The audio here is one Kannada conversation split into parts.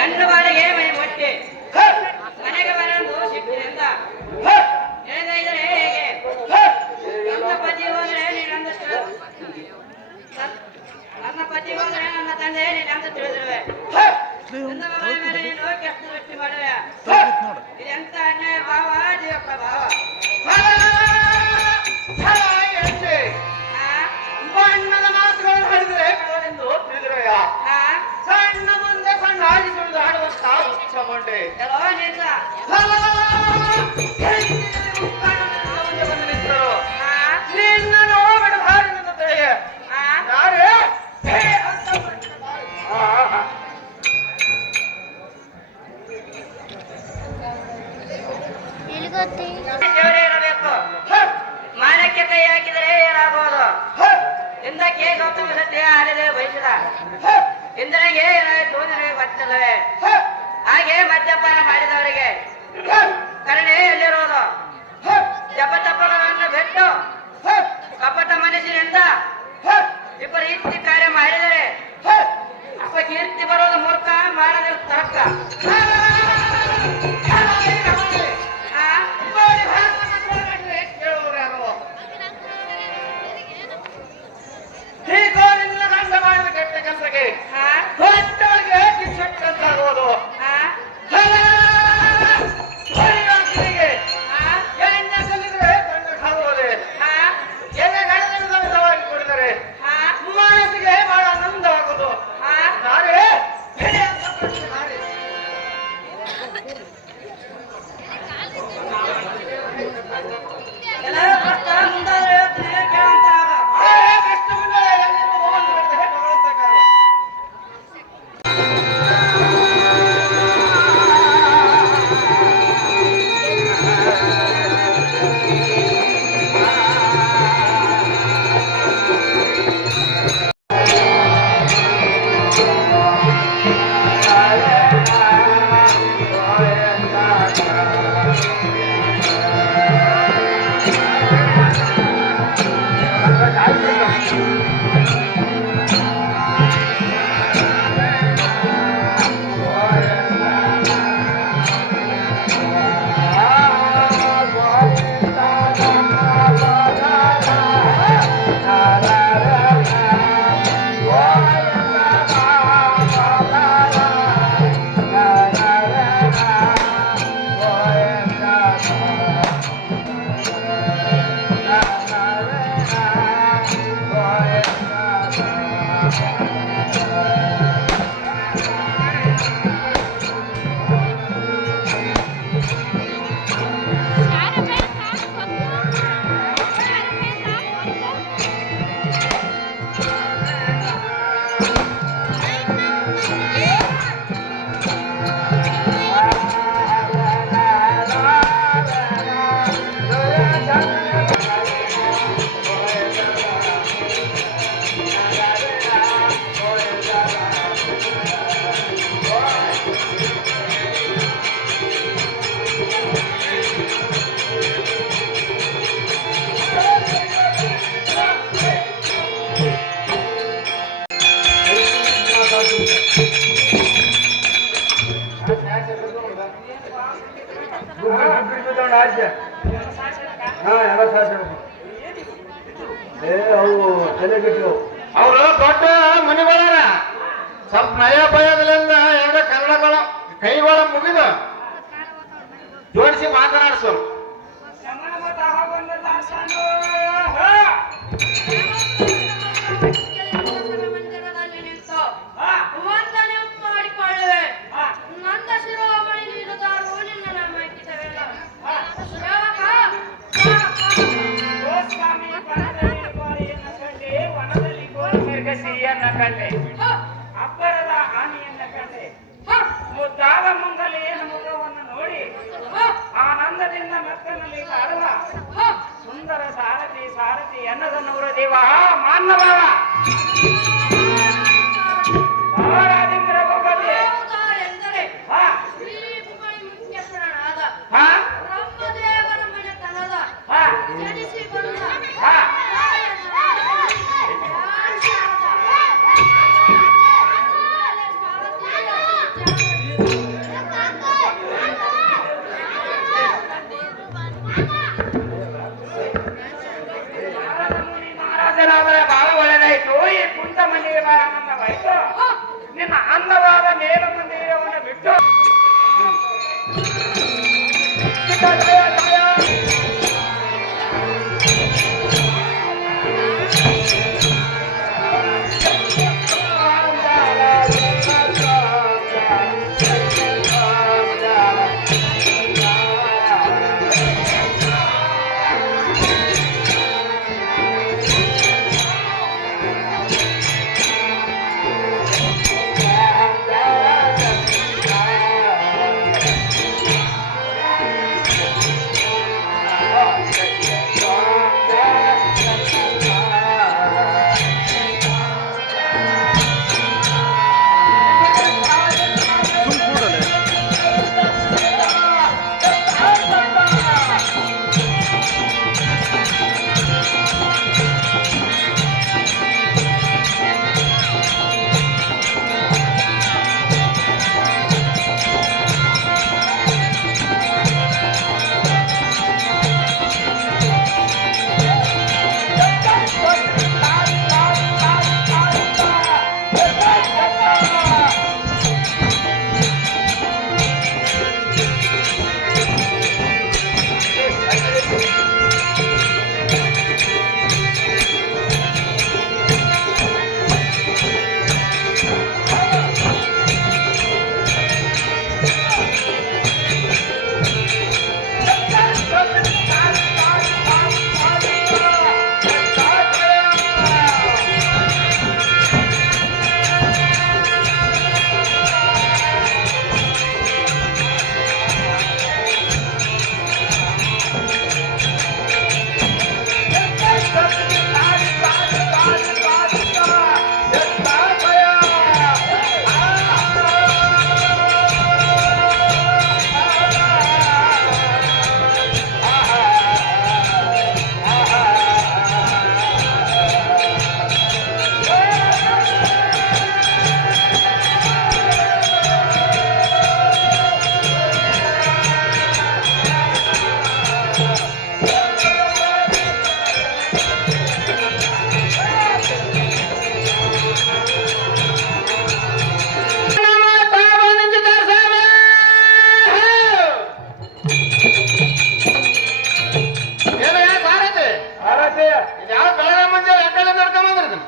ಹೆಣ್ಣು ಬಾಳಿಗೆ ಮೈ ಮೊಟ್ಟೆ ಮನೆಗೆ ಬರಂದು ಸಿಟ್ಟಿನಿಂದ ಹೇಳಿದರೆ ಹೇಗೆ ನನ್ನ ಪತಿ ಹೋದರೆ ನೀನಂದಷ್ಟು ನನ್ನ ಪತಿ ಹೋದರೆ ನನ್ನ ತಂದೆ ನೀನಂತ ತಿಳಿದಿರುವೆ ನನ್ನ ಮಗಳ ಮೇಲೆ ನೀನು ಕೆಟ್ಟ ದೃಷ್ಟಿ ಮಾಡುವೆ ಇದೆಂತ ಅನ್ಯಾಯ ಭಾವ ಜೀವಪ್ಪ ಭಾವ ಬಣ್ಣದ ಮಾತುಗಳನ್ನು ಹೇಳಿದರೆ ಬಿಡುವನೆಂದು ತಿಳಿದಿರುವೆಯ ಸಣ್ಣ ಮುಂದೆ ಸಣ್ಣ ಆಗಿ ಸುಳಿದು ಹಾಡುವಂತ ಹುಚ್ಚ ಮೊಂಡೆ ಎಲ್ಲೋ ನಿಜ ಬಂದು ನಿಂತರು ನಿನ್ನ ನೋಡ ಹಾಡಿನ ತೆಗೆ ಯಾರೇ ಇರಬೇಕು ಮಾನಕ್ಕೆ ಕೈ ಹಾಕಿದರೆ ಏನಾಗಬಹುದು ಇಂದಕ್ಕೆ ಗೌತಮ ಸತ್ಯ ಆಡಿದೆ ಬಯಸಿದ ಇಂದ್ರನಿಗೆ ಏನಾಯಿತು ನನಗೆ ಗೊತ್ತಿಲ್ಲವೇ ಹಾಗೆ ಮದ್ಯಪಾನ ಮಾಡಿದವರಿಗೆ ಕರುಣೆ ಎಲ್ಲಿರುವುದು ಜಪತಪಗಳನ್ನು ಬಿಟ್ಟು ಕಪಟ ಮನಸ್ಸಿನಿಂದ ವಿಪರೀತ ಕಾರ್ಯ ಮಾಡಿದರೆ ಕೀರ್ತಿ ಬರೋದು ಮೂರ್ಖ ಮಾಡದ ತರ್ಕ ಕೆಟ್ಟ ಕೆಲಸಕ್ಕೆ ದೊಡ್ಡವರಿಗೆ ಶಿಕ್ಷಕಂತಾಗುವುದು ಸಲ್ಲಿದ್ರೆ ತಂಡ ಕಾಗುವುದೇ ಎಲೆ ಗಡದಲ್ಲಿ ಕೊಡಿದರೆ ಮನಸ್ಸಿಗೆ ಬಹಳ ಆನಂದವಾಗುವುದು ನಾರೇ ಎಲ್ಲರೂ ಕಷ್ಟ ಮುಂದಾದ್ರೆ ಕೇಳುವಂತಾಗ ಕಷ್ಟ ಮುಂದೆ ಅವರು ದೊಡ್ಡ ಮನೆಗಳಾರ ಸ್ವಲ್ಪ ನಯ ಭಯದಿಂದ ಎರಡು ಕನ್ನಡಗಳ ಕೈಗಳ ಮುಗಿದು ಜೋಡಿಸಿ ಮಾತನಾಡಿಸೋರು ಅಬ್ಬರದ ಆನೆಯನ್ನ ಕಂಡೆ ಮುದ್ದಾದ ಮುಂಗಲಿ ಮುಖವನ್ನು ನೋಡಿ ಆನಂದದಿಂದ ಮೆತ್ತನಲ್ಲಿ ಕಾಡುವ ಸುಂದರ ಸಾರಥಿ ಸಾರಥಿ ಎನ್ನದನ್ನವರ ದೇವ ಮಾನ್ನವ ಮೇಲ ಮಂದಿರವನ್ನು ಬಿಟ್ಟು ಜಯ ಜಯ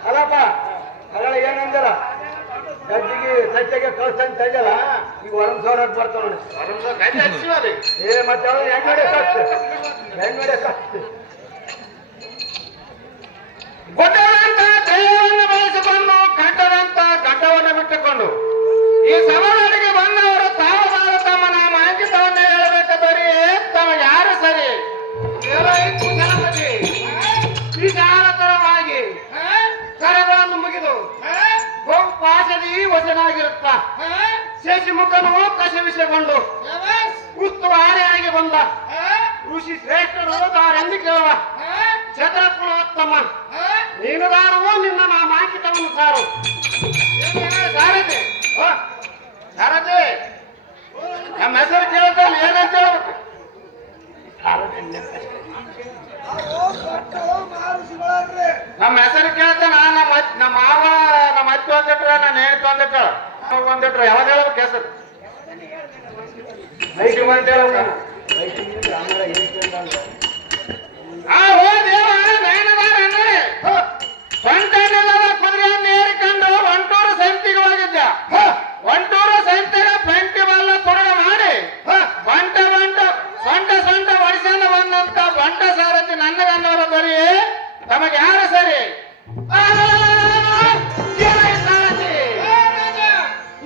ಅಲ್ಲಪ್ಪ ಅಗಳ ಏನಂದಿರ ಗದ್ದಿಗೆ ಸತ್ಯಗೆ ಕಳ್ಸಂತ ಇದೆಯಲ್ಲ ಈಗ ವರಂ ಸಾವಿರ ಬರ್ತಾವ ನೋಡಿ ಏ ಮತ್ತೆ ಹೆಂಗ್ ನೋಡಿ ಗೊಟ್ಟದಂತ ದೈವವನ್ನು ಬಳಸಿಕೊಂಡು ಗಡ್ಡದಂತ ಗಡ್ಡವನ್ನು ಬಿಟ್ಟುಕೊಂಡು ಈ ಸಭೆಗಳಿಗೆ ಬಂದವರು ತಾವು ತಮ್ಮ ನಾಮ ಅಂಕಿತವನ್ನೇ ಹೇಳಬೇಕಾದರೆ ತಮ್ಮ ಯಾರು ಸರಿ ವಿಚಾರತರವಾಗಿ ಕರೆಗಳನ್ನು ಮುಗಿದು ಬಹುಪಾಶದಿ ವಚನಾಗಿರುತ್ತ ಶಶಿಮುಖನು ಕಸವಿಸಿಕೊಂಡು ಉಸ್ತುವಾರಿಯಾಗಿ ಬಂದ ಋಷಿ ಶ್ರೇಷ್ಠರು ದಾರೆಂದು ಕೇಳುವ ಛತ್ರಕುಲೋತ್ತಮ ನೀನು ದಾರವೋ ನಿನ್ನ ನಾ ಮಾಂಕಿತವನ್ನು ಸಾರು ಸಾರಥಿ ಸಾರಥಿ ನಮ್ಮ ಹೆಸರು ಕೇಳ್ತಾನೆ ಏನಂತ ಹೇಳ್ಬೇಕು ನಮ್ಮ ಹೆಸರು ಕೇಳ್ತಾನ ನಮ್ಮ ಮಾವ ನಮ್ಮ ಅತ್ತೆ ಒಂದಿಟ್ರ ನಾನು ಹೇಳ್ತು ಒಂದಿಟ್ರ ಒಂದಿಟ್ರ ಯಾವಾಗ ಹೇಳ್ಬೇಕು ಹೆಸರು ಐಟಿ ಅಂತ ಹೇಳ ಸ್ವಂತ ಕುದುರೆಯನ್ನು ಏರಿಕೊಂಡು ಒಂಟೂರು ಸಂತಿಗೆ ಹೋಗಿದ್ದ ಒಂಟೂರು ಸಂತಿನ ಬೆಂಕಿ ಬಲ್ಲ ತೊಡಗ ಮಾಡಿ ಬಂಟ ಸೊಂಟ ಒಡಿಸಲು ಬಂದಂತ ಬಂಟ ಸಾರಥಿ ನನ್ನಗನ್ನವರ ಬರೀ ತಮಗೆ ಯಾರು ಸರಿ ಸಾರಥಿ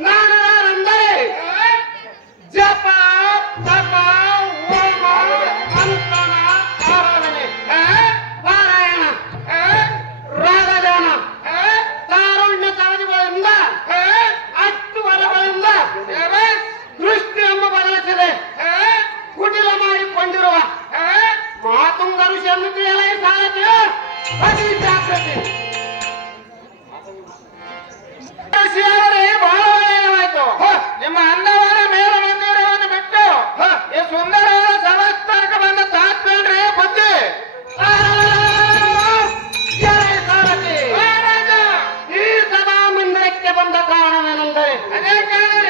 ನಾನು ಯಾರಂದರೆ ಜಪ ತಪ ಹೋಮ ಮಂಥನ ಆರಾಧನೆ ಪಾರಾಯಣ ರಾಗದಾನ ತಾರುಣ್ಯ ಸವದಿಗಳಿಂದ ಅಷ್ಟು ವರಗಳಿಂದ ದೃಷ್ಟಿ ಎಂಬ ಬದಲಿಸಿದೆ ಕುಟಿಲ ಮಾಡಿಕೊಂಡಿರುವ ಮಾತುಂಗ ಋಷಿಯನ್ನು ಕೇಳೈ ಸಾರಥಿಯ ಅತಿ ಜಾಗೃತಿ ಬಹಳ ಒಳ್ಳೆಯವಾಯ್ತು ನಿಮ್ಮ ಅಂದವಾದ ಮೇಲ ಮಂದಿರವನ್ನು ಬಿಟ್ಟು ಈ ಸುಂದರವಾದ ಸಮಸ್ತನಕ್ಕೆ ಬಂದ ತಾತ್ವೇನ್ರಿ ಬುದ್ಧಿ ಸಾರಥಿ ಈ ಸಭಾ ಮಂದಿರಕ್ಕೆ ಬಂದ ಕಾರಣವೇನೆಂದರೆ ಅದೇ ಕಾರಣ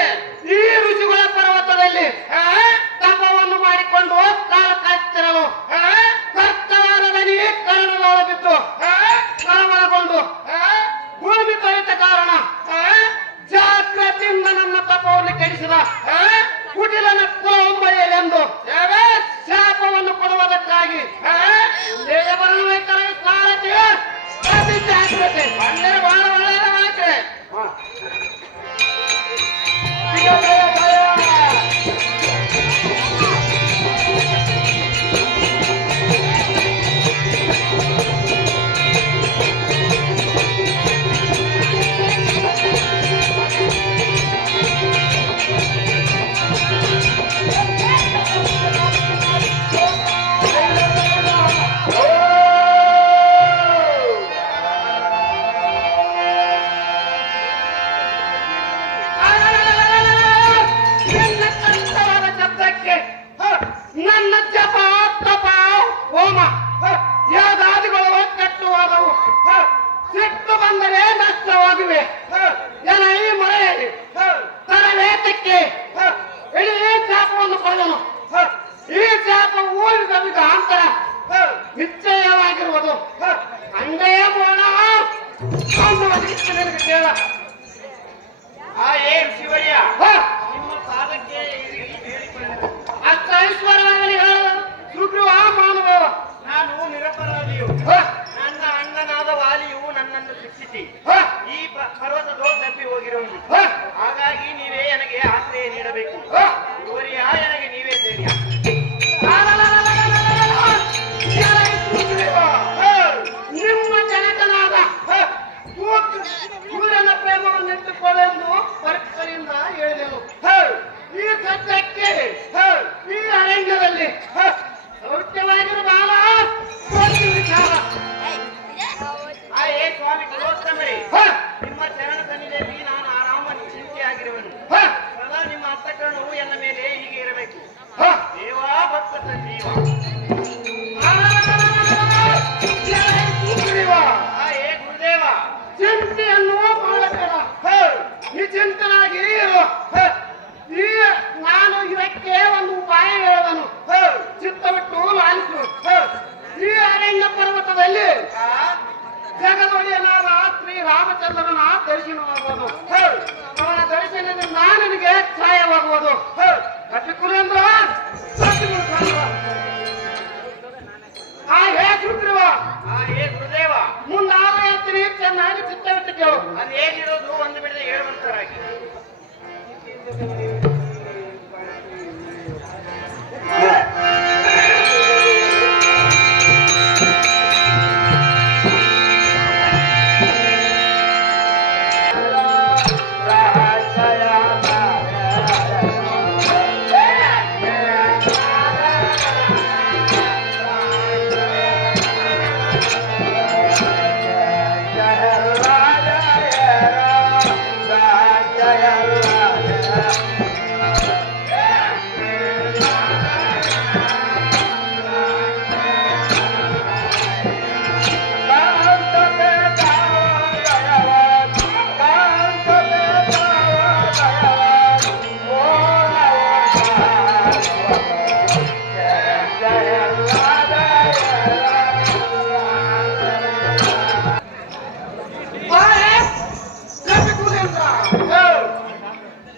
ತಪವನ್ನು ಮಾಡಿಕೊಂಡು ಕಾಲ ಕಾಯ್ತಿರಲು ಕರ್ತವಾದ ದನಿ ಕರಣದೊಳ ಬಿದ್ದು ಕಳವಳಗೊಂಡು ಭೂಮಿ ತೊರೆತ ಕಾರಣ ಜಾಗ್ರತೆಯಿಂದ ನನ್ನ ತಪವನ್ನು ಕೆಡಿಸಿದ ಕುಟಿಲನ ಕುಲವಂಬಳಿಯಲೆಂದು ಶಾಪವನ್ನು ಕೊಡುವುದಕ್ಕಾಗಿ ದೇವರನ್ನು ಸಾರಥಿಯ ಅತಿ ಜಾಗ್ರತೆ ಅಂದರೆ ಬಹಳ ಒಳ್ಳೆಯದ ಮಾತ್ರ. ನನ್ನ ಜಪ ತಪ ಹೋಮ ಯಾದಾದಿಗಳು ಕೆಟ್ಟುವಾದವು ಸಿಟ್ಟು ಬಂದರೆ ನಷ್ಟವಾಗಿವೆ. ಜನ ಈ ಮೊರೆಯಲ್ಲಿ ತರಬೇತಕ್ಕೆ ಇಡೀ ಶಾಪವನ್ನು ಪಡೆದನು. ಈ ಶಾಪ ಊರಿದ ವಿಧಾಂತರ ನಿಶ್ಚಯವಾಗಿರುವುದು. ಅಂದೇ ಬೋಣ ನಿನಗೆ ಕೇಳ ಏನ್ ಶಿವಯ್ಯ ನಿಮ್ಮ ಪಾದಕ್ಕೆ ಅಷ್ಟ ಐಶ್ವರ್ಯವಾಗಲಿ ಹೇಳು ಸುಗ್ರೀವ ಮಾನವ. ನಾನು ನಿರಪರಾಧಿಯು. ನನ್ನ ಅಣ್ಣನಾದ ವಾಲಿಯು ನನ್ನನ್ನು ಶಿಕ್ಷಿಸಿ ಈ ಪರ್ವತ ತಪ್ಪಿ ಹೋಗಿರುವುದು. ಹಾಗಾಗಿ ನೀವೇ ನನಗೆ ಆಶ್ರಯ ನೀಡಬೇಕು. ಇವರಿಯ ನನಗೆ ನೀವೇ ಧೈರ್ಯ. ನಿಮ್ಮ ಜನಕನಾದ ಸೂರ್ಯನ ಪ್ರೇಮವನ್ನು ಇಟ್ಟುಕೊಳ್ಳೆಂದು ಪರೀಕ್ಷೆಯಿಂದ ಹೇಳಿದೆನು. ಈ ಸತ್ಯಕ್ಕೆ ಈ ಅರಣ್ಯದಲ್ಲಿ ಸೌಖ್ಯವಾಗಿರುವ ಬಾಲ ವಿಚಾರ. ಸ್ವಾಮಿ ಕಲೋತ್ತಮರೇ, ನಿಮ್ಮ ಚರಣ ಸನ್ನಿಧಿಯಲ್ಲಿ ನಾನು ಆರಾಮ ಚಿಂತೆಯಾಗಿರುವನು. ಸದಾ ನಿಮ್ಮ ಹಸ್ತಕರಣವು ಎನ್ನ ಮೇಲೆ ಹೀಗೆ ಇರಬೇಕು. ದೇವಾ ಭಕ್ತ ಸಂಜೀವ. ಗುರುದೇವ, ಚಿಂತೆಯನ್ನು ಮಾಡಬೇಡ. ನಿಚಿಂತನಾಗಿ ಇರು. ನಾನು ಇದಕ್ಕೆ ಒಂದು ಉಪಾಯ ಹೇಳುವನು. ಚಿತ್ತವಿಟ್ಟು ಲಾಲಿಸು. ಈ ಅರಣ್ಯ ಪರ್ವತದಲ್ಲಿ ಜಗದೊಡೆಯನಾದ ಶ್ರೀ ರಾಮಚಂದ್ರನ ದರ್ಶನವಾಗುವುದು. ಅವನ ದರ್ಶನದಿಂದ ನನಗೆ ಸಹಾಯವಾಗುವುದು. ಕಟ್ಟಿಕುರೇಂದ್ರ ಸುಗ್ರೀವ ಗುರುದೇವ, ಮುಂದಾದ ಎತ್ತೀನಿ ಚೆನ್ನಾಗಿ ಚಿತ್ತವಿಟ್ಟು ಕೇಳು. ಅದು ಹೇಗಿರೋದು ಒಂದು ಬಿಡದೆ ಹೇಳುವಂತರಾಗಿ.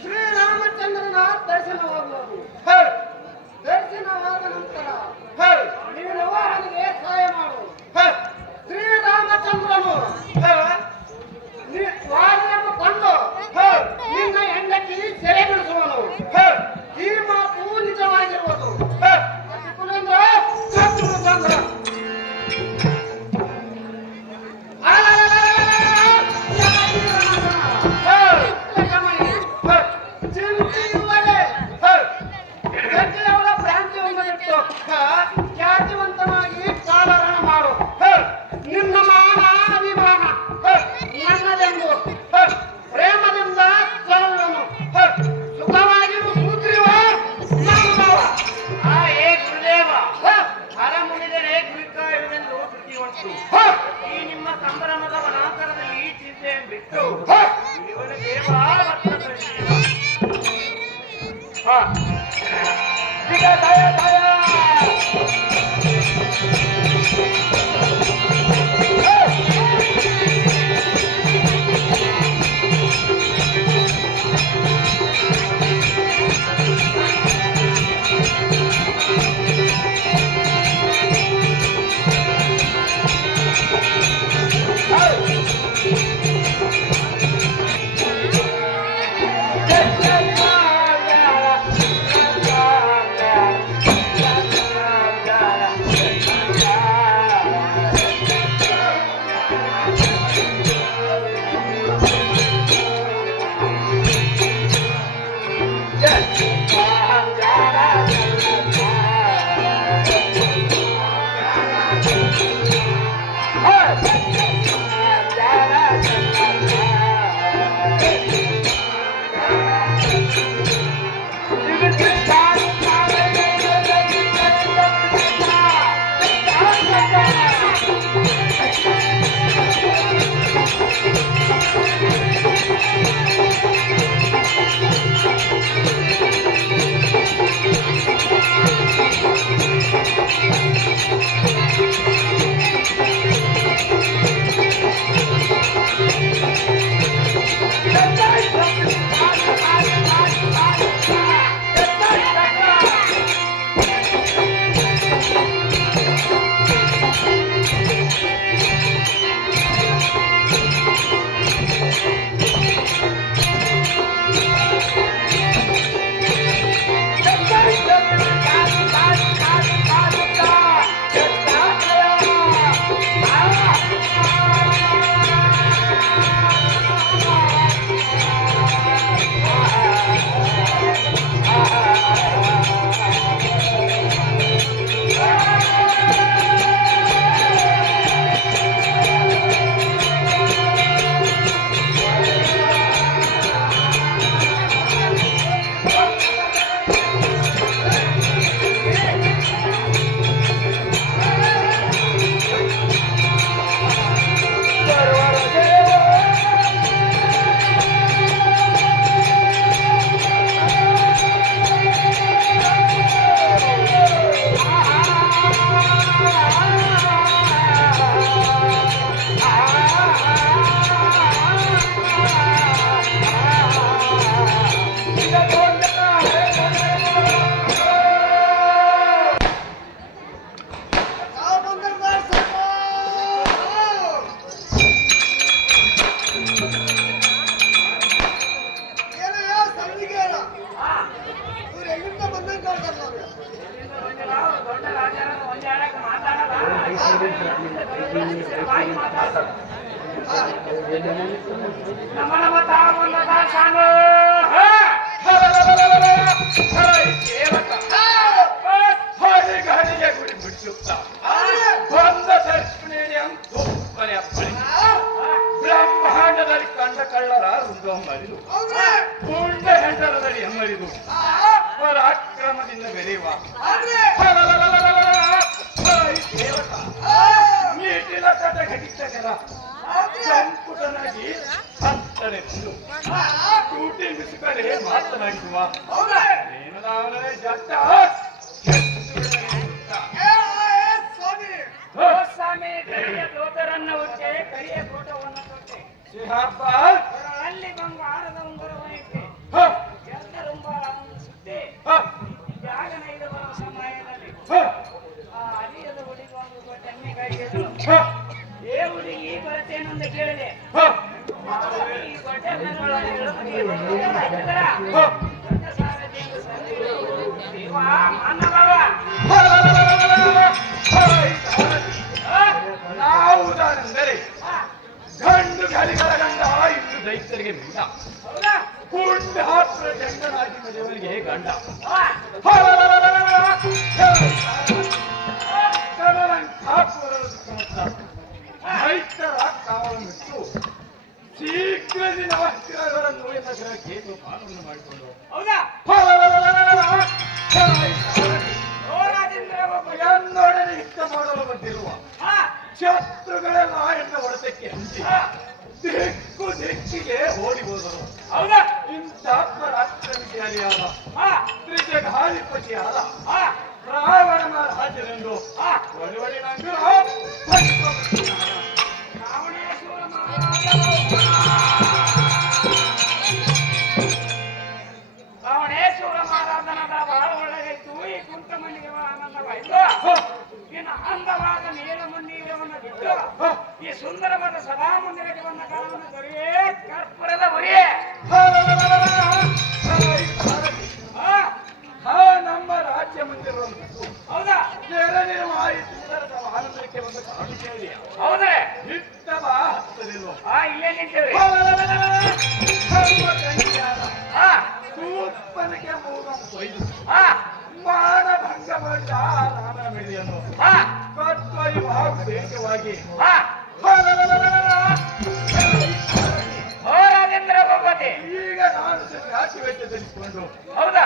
ಶ್ರೀರಾಮಚಂದ್ರನ ದರ್ಶನವಾಗುವುದು. ದರ್ಶನವಾದ ನಂತರ ನೀನು ಅವನಿಗೆ ಸಹಾಯ ಮಾಡು. ಶ್ರೀರಾಮಚಂದ್ರನು ವಾಲಿಯನ್ನು ಕೊಂದು ನಿನ್ನ ಹೆಂಡತಿ ಸೆರೆ ಬಿಡಿಸುವನು. ಈ ಮಾತು ನಿಜವಾಗಿರುವುದು. ಕುಲೇಂದ್ರ ಶತ್ರುಚಂದ್ರ ಖ್ಯಾತಿವಂತನಾಗಿ ಕಾಲಹರಣ ಮಾಡು. ನಿನ್ನ ಮಾನ ಅಭಿಮಾನ ನನ್ನದೆಂದು ಪ್ರೇಮದಿಂದ ಚಲುವನು. ಸುಖವಾಗಿರು ಸುಗ್ರೀವ ಮಾನವ. ಗುರುದೇವ, ಹರ ಮುನಿದರೆ ಕುರಿಕಾಯುವೆಂದು ಶ್ರುತಿ ಉಂಟು. ಈ ನಿಮ್ಮ ಸಂಭ್ರಮದ ವನಾಂತರದಲ್ಲಿ ಈ ಚಿಂತೆ ಬಿಟ್ಟು ಇವನ ದೇವ ಭಕ್ತ ಸಂಜೀವ. ಬ್ರಹ್ಮಾಂಡದಲ್ಲಿ ಕಂಡ ಕಳ್ಳರ ರುಂಡೊಮ್ಮರಿದು ಪುಂಡ ಹೆಂಡರದಲ್ಲಿ ಎಮ್ಮರಿದು ಪರಾಕ್ರಮದಿಂದ ಬೆರೆಯುವ ಮೀಟಿನ ಕಟ ಘಟಿತಕರ ಸಂಪುಟನಾಗಿ ಹತ್ತನೆ ಬಂದು ಟೂಟಿ ಮಿಸುಕಡೆ ಮಾತನಾಡಿಸುವ ನೇಮದಾವನೇ ಜಟ್ಟ ಸ್ವಾಮಿ ಕರಿಯ ದೋತರನ್ನ ಉಚ್ಚೆ ಕರಿಯ ಕೋಟವನ್ನು ತೊಟ್ಟೆ ಅಲ್ಲಿ ಬಂಗಾರದ ಉಂಗುರವನ್ನು ಇಟ್ಟೆ ಎತ್ತರುಂಬಾಳವನ್ನು ಸುತ್ತೆ ಜಾಗನ ಇದು ಬರುವ ಸಮಯದಲ್ಲಿ ಆ ಅಲಿಯದ ಹುಡುಗಿ ಒಂದು ದೊಡ್ಡ ಎಮ್ಮೆ ಕಾಯ್ದಿದ್ರು ಏ ಹುಡುಗಿ ಬರ್ತೇನೊಂದು ಕೇಳಿದೆ ಈ ದೊಡ್ಡ ದೊಡ್ಡ ಸಾರಥಿ ದೇವ ಮಾನವ ನಾವುದಾನೆಂದರೆ ಗಂಡು ಗಲಿಗಳ ಗಂಡ ಇನ್ನು ದೈತ್ಯರಿಗೆ ಮಿಂಡ ಪುಂಡಾತ್ರ ಗಂಡನಾಗಿ ಮದುವರಿಗೆ ಗಂಡ ದೈತ್ಯರ ಕಾವಲನ್ನಿಟ್ಟು ಶೀಘ್ರದಿ ನವಗ್ರಹಗಳನ್ನು ಎಲ್ಲ ಕೇತು ಪಾಲನ್ನು ಮಾಡಿಕೊಂಡು ಎನ್ನೊಡನೆ ಯುದ್ಧ ಮಾಡಲು ಬಂದಿರುವ ಶತ್ರುಗಳೆಲ್ಲ ಎನ್ನ ಹೊಡೆತಕ್ಕೆ ಹಂಚಿ ದಿಕ್ಕು ದಿಕ್ಕಿಗೆ ಓಡಿ ಹೋದರು ಇಂಥ ರಾಷ್ಟ್ರವಿದ್ಯಾಲಯದ ರಾಜ್ಯಾಧಿಪತಿಯಾದ ರಾವಣ ಮಹಾರಾಜರೆಂದು ಒಳವಡಿ ರಾವಣೇಶ್ವರ ಮಹಾರಾಜನಾದ ಬಹಳ ಒಳ್ಳೆಯಿತು. ಈ ಕುಂತ ಮನೆಗೆ ಆನಂದವಾಯಿತು. ಇನ್ನು ಅಂದವಾದ ನೇರ ಮಂದಿರವನ್ನು ಬಿಟ್ಟು ಈ ಸುಂದರವಾದ ಸಭಾ ಮಂದಿರಕ್ಕೆ ಬಂದ ಕಾಲವನ್ನು ದೊರೆಯೇ ಕರ್ಪೂರದ ಉರಿಯೇ ನಮ್ಮ ರಾಜ್ಯ ಮಂದಿರವನ್ನು ಹೌದಾ? ಆನಂದಕ್ಕೆ ಬಂದ ಕಾಣಿಕೆ ಹೌದೇ? ಇತ್ತವ ಹತ್ತದಿಲ್ವ ಇಲ್ಲೇ ನಿಂತೇವೆ. ಸೂಪನಿಗೆ ಮೂಗಂ ಕೊಯ್ದು ಮಾನಭಂಗ ಮಾಡಿದ ನಾನಾ ಮಿಡಿಯನ್ನು ಕರ್ತವ್ಯವಾಗಿ ದೇಶವಾಗಿ ರಾಜೇಂದ್ರ ಭಗವತಿ ಈಗ ನಾನು ರಾಶಿವೇಶ ಧರಿಸಿಕೊಂಡು ಹೌದಾ?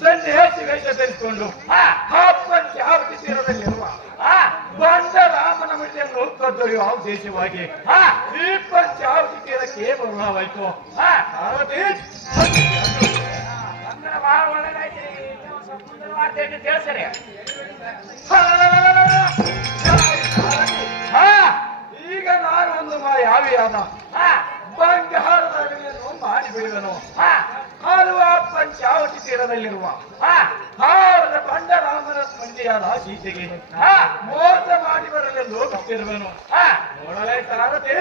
ಸನ್ಯಾಸಿ ವೇಷ ಧರಿಸಿಕೊಂಡು ಪಂಚಾವತಿ ತೀರದಲ್ಲಿರುವ ಬಂಡ ರಾಮನ ಮಿಡಿಯನ್ನು ಕರ್ತವ್ಯವಾಗಿ ದೇಶವಾಗಿ ಈ ಪಂಚಾವತಿ ತೀರಕ್ಕೆ ಬರುವಾಯಿತು. ಅಂದ್ರೆ ಬಹಳ ಒಳ್ಳೆದಾಯ್ತು. ಸುಂದರವಾದ ತಿಳಿಸರಿ. ಈಗ ನಾನು ಒಂದು ಯಾವಿಯಾದ ಬಂಗಾರದ ಅಡುಗೆಯನ್ನು ಮಾಡಿಬಿಡುವೆನು. ಹಾರುವ ಪಂಚಾವತಿ ತೀರದಲ್ಲಿರುವ ಹಾರದ ಬಂಡರಾಮನ ಮಂದಿಯಾದ ಸೀತೆಗೆ ಮೋಸ ಮಾಡಿ ಬರಲೆಂದು ಗೊತ್ತಿರುವೆನು. ನೋಡಲೇ ಸಾರಥಿ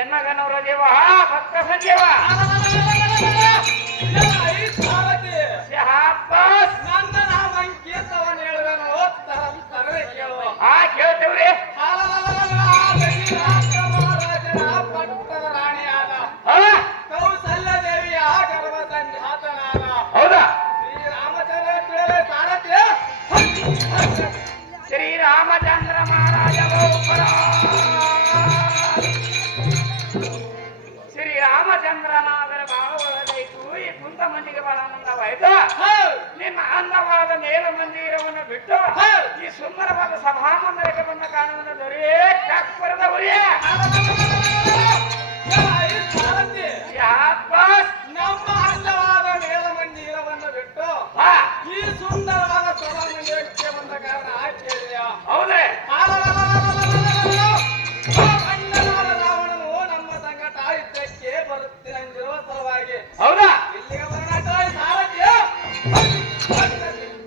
ಎನ್ನಗನವರ ದೇವ ಭಕ್ತ ಸಂಜೀವ ನನ್ನ ನಾಮಂಕೇತವನ್ನು ಹೇಳುವೆನು ತರವೇ ಕೇಳುವ ಕೇಳ್ತೇವ್ರಿ ಮಹಾರಾಜನ ಪಟ್ಟದ ರಾಣಿಯಾದ ಕೌಸಲ್ಯ ದೇವಿಯ ಗರ್ಭ ಸಂಜಾತನಾದ ಹೌದಾ ಶ್ರೀರಾಮಚಂದ್ರ ಸಾರಥಿ ಶ್ರೀರಾಮಚಂದ್ರ ಮಹಾರಾಜ ಶ್ರೀರಾಮಚಂದ್ರನಾದರ ಬಹಳ ಒಳ್ಳೆದಾಯ್ತು. ಈ ಕುಂತ ಮಂದಿಗೆ ಬಹಳ ಆನಂದವಾಯ್ತು. ನಿಮ್ಮ ಅನ್ನವಾದ ನೇರ ಮಂದಿ ಸುಂದರವಾದ ಸಭಾಮಂದಿರಕ್ಕೆ ಬಂದ ಕಾರಣವನ್ನು ದೊರೆಯೇ ಕಪ್ಪರದ ಉರಿಯೇ ನಮ್ಮ ಅಂದವಾದ ಮೇಲಮಂದಿರವನ್ನು ಬಿಟ್ಟು ಈ ಸುಂದರವಾದ ಸಭಾಮಂದಿರಕ್ಕೆ ಬಂದ ಕಾರಣ ಕೇಳಿಯ ಹೌದೇ ಅಣ್ಣನಾದ ರಾವಣನು ನಮ್ಮ ಸಂಕಟ ಯುದ್ಧಕ್ಕೆ ಬರುತ್ತೇನೆಂದಿರುವ ಸಲುವಾಗಿ ಹೌದಾ ಇಲ್ಲಿಗೆ ಬರೋಣ ಸಾರಥ್ಯ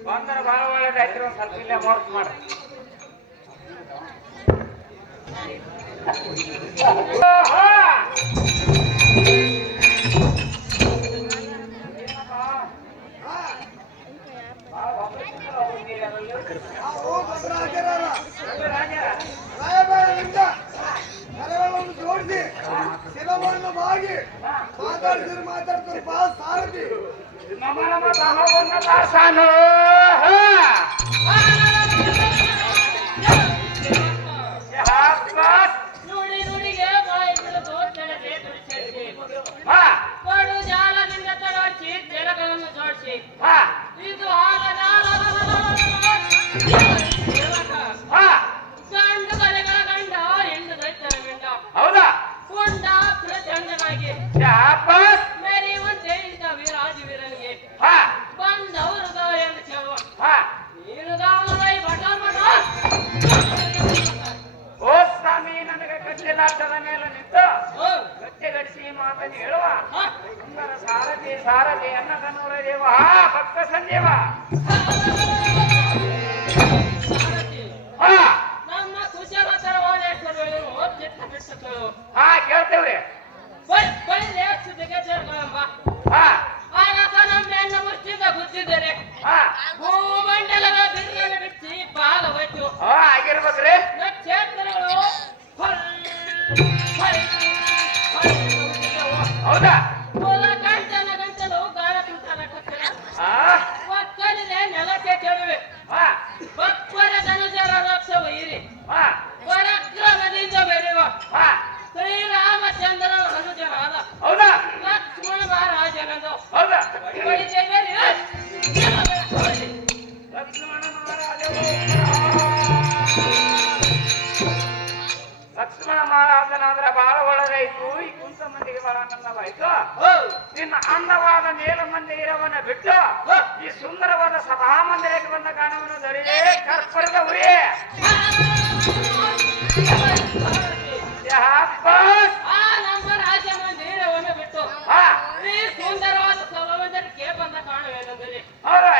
ಬಂದರೆ ಬಹಳ ಒಳ್ಳೇದಾಯ್ತು ಒಂದು ಸ್ವಲ್ಪ ಇಲ್ಲೇ ಮೋರ್ಸ್ ಮಾಡ್ರಿ ಜೋಡಿಸಿ ಶಿರವನ್ನು ಬಾಗಿ ಮಾತಾಡ್ತಾರೆ ಬಾ ಸಾರಥಿ ನಮ್ಮ ಸಹವನ್ನ ದಾಸಾನು ನುಡಿ ನುಡಿಗೆ ಬಾಯಿ ಬಿಡದು ತಡೆದೆ ತುಳಿಸಿ ಬಡು ಜಾಲದಿಂದ ತಡೋಡಿಸಿ ಜಲಗಳನ್ನು ಜೋಡಿಸಿ ಇದು ಗಂಡು ಕಲೆಗಳ ಗಂಡ ಹೆಣ್ಣು ದೈತ್ಯರ ಗಂಡ ಹೌದಾ ಕೊಂಡ ಪ್ರಚಂಡನಾಗಿ ಮೆರೆಯುವಂತೆ ಇದ್ದ ವೀರಾಜಿ ವೀರನಿಗೆ ಬಂದವರು ಎಂದು ಕೇಳುವ ನೀನು ಗಾವಲೈ ಬಟಾರ್ ಬಟಾರ್ ಓ ಸ್ವಾಮಿ ನನಗೆ ಕಚ್ಚಲಾಟದ ಮೇಲೆ ನಿಂತು ಗಚ್ಚೆಗಡಿಸಿ ಮಾತನ್ನು ಹೇಳುವ ಸುಂದರ ಸಾರಥಿ ಸಾರಥಿ ಅನ್ನ ಕನ್ನೂರ ದೇವ ಭಕ್ತ ಸಂಜೀವ ನಮ್ಮ ಕುಶಲತರವಾದೇಶ್ವರರು ಚಿತ್ತ ಬಿಟ್ಟು ಕೇಳ್ತೇವ್ರಿ ಬಳ್ಳಿ ಸುದ್ದಿಗೆ ಸೇರ್ಕೊಳ್ಳಂಬ ಆಗ ನಮ್ಮ ಹೆಣ್ಣು ಮುಚ್ಚಿದ ಗುದ್ದಿದ್ದಾರೆ ಭೂಮಂಡಲದ ಬಿರುಗನ್ನು ಬಿಚ್ಚಿ ಭಾಗವಹಿಸು ಆಗಿರ್ಬೇಕ್ರಿ ನಕ್ಷತ್ರಗಳು ಹೌದಾ ಗಂಟನ ಗಂಟಲು ಗಾಳ ಕುಂಟನ ಕಚ್ಚಲ ಆ ಒಕ್ಕಲಿದೆ ನೆಲಕ್ಕೆ ಕೆಡುವೆ ಭಕ್ತರ ಧನುಜರ ರಕ್ಷವು ಇರಿ ಪರಾಕ್ರಮದಿಂದ ಬೆರೆಯುವ ಶ್ರೀರಾಮಚಂದ್ರನ ಧನುಜರಾದ ಹೌದಾ ಲಕ್ಷ್ಮಣ ಮಹಾರಾಜನದು ಹೌದಾ ಲಕ್ಷ್ಮಣ ಮಹಾರಾಜನಾದ್ರೆ ಬಹಳ ಒಳ್ಳೆದಾಯ್ತು ಈ ಕುಂತ ಮಂದಿಗೆ ಬಹಳ ಆನಂದವಾಯ್ತು ನಿನ್ನ ಅಂದವಾದ ಮೇಲಮಂದಿರವನ್ನ ಬಿಟ್ಟು ಈ ಸುಂದರವಾದ ಸಭಾಮಂದಿರಕ್ಕೆ ಬಂದ ಕಾರಣವನ್ನು ದೊರೆಯೇ ಕರ್ಪರದ ಉರಿಯೇ ಆ ನಮ್ಮ ರಾಜ ಮಂದಿರವನ್ನು ಬಿಟ್ಟು ಈ ಸುಂದರವಾದ ಸಭಾಮಂದಿರಕ್ಕೆ ಬಂದ ಕಾರಣವೇನೆಂದರೆ ಹೌದಾ